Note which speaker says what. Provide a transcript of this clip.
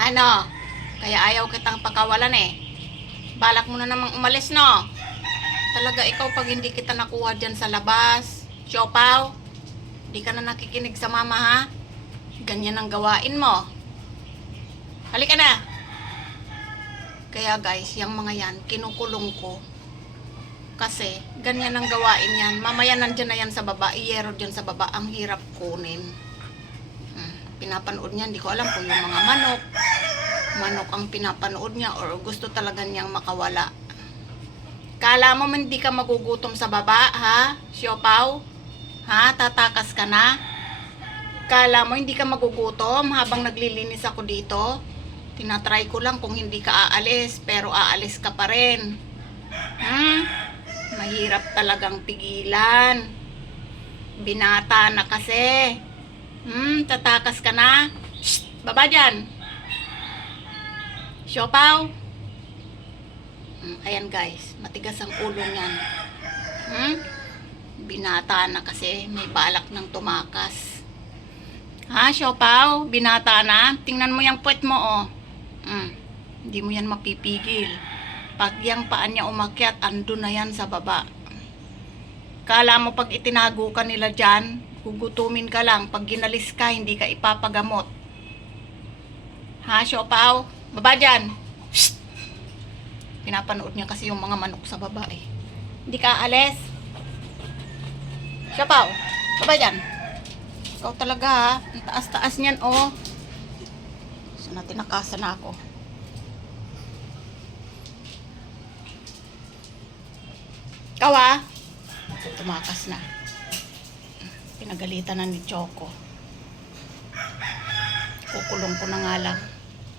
Speaker 1: Ano? Kaya ayaw kitang pakawalan eh. Balak mo na namang umalis, no? Talaga ikaw pag hindi kita nakuha dyan sa labas. Siopaw, di ka na nakikinig sa mama, ha? Ganyan ang gawain mo. Halika na! Kaya guys, yung mga yan, kinukulong ko. Kasi, ganyan ang gawain yan. Mamaya nandyan na yan sa baba, iyero dyan sa baba, ang hirap kunin. Hmm, pinapanood niya, hindi ko alam kung yung mga manok, manok ang pinapanood niya or gusto talaga niyang makawala. Kala mo hindi ka magugutom sa baba, ha? Siopaw? Ha? Tatakas ka na? Kala mo hindi ka magugutom habang naglilinis ako dito? Tinatry ko lang kung hindi ka aalis, pero aalis ka pa rin. Hmm? Mahirap talagang pigilan. Binata na kasi. Hmm, tatakas ka na? Shh! Baba dyan! Siopaw? Hmm, ayan guys, matigas ang ulo niyan. Hmm? Binata na kasi, may balak ng tumakas. Ha, Siopaw? Binata na? Tingnan mo yung puwet mo, oh. Hmm, hindi mo yan mapipigil. Pag yung paan niya umakyat, ando na yan sa baba. Kala mo pag itinago ka nila dyan, gugutumin ka lang. Pag ginalis ka, hindi ka ipapagamot. Ha, Siopaw? Baba dyan. Shh! Pinapanood niya kasi yung mga manok sa baba eh. Hindi ka alis. Siopaw, baba dyan. Ikaw talaga ha. Ang taas-taas niyan oh. Sana tinakasan na ako. Ikaw ha. Tumakas na. Pinagalitan na ni Choco. Kukulong ko na nga lang.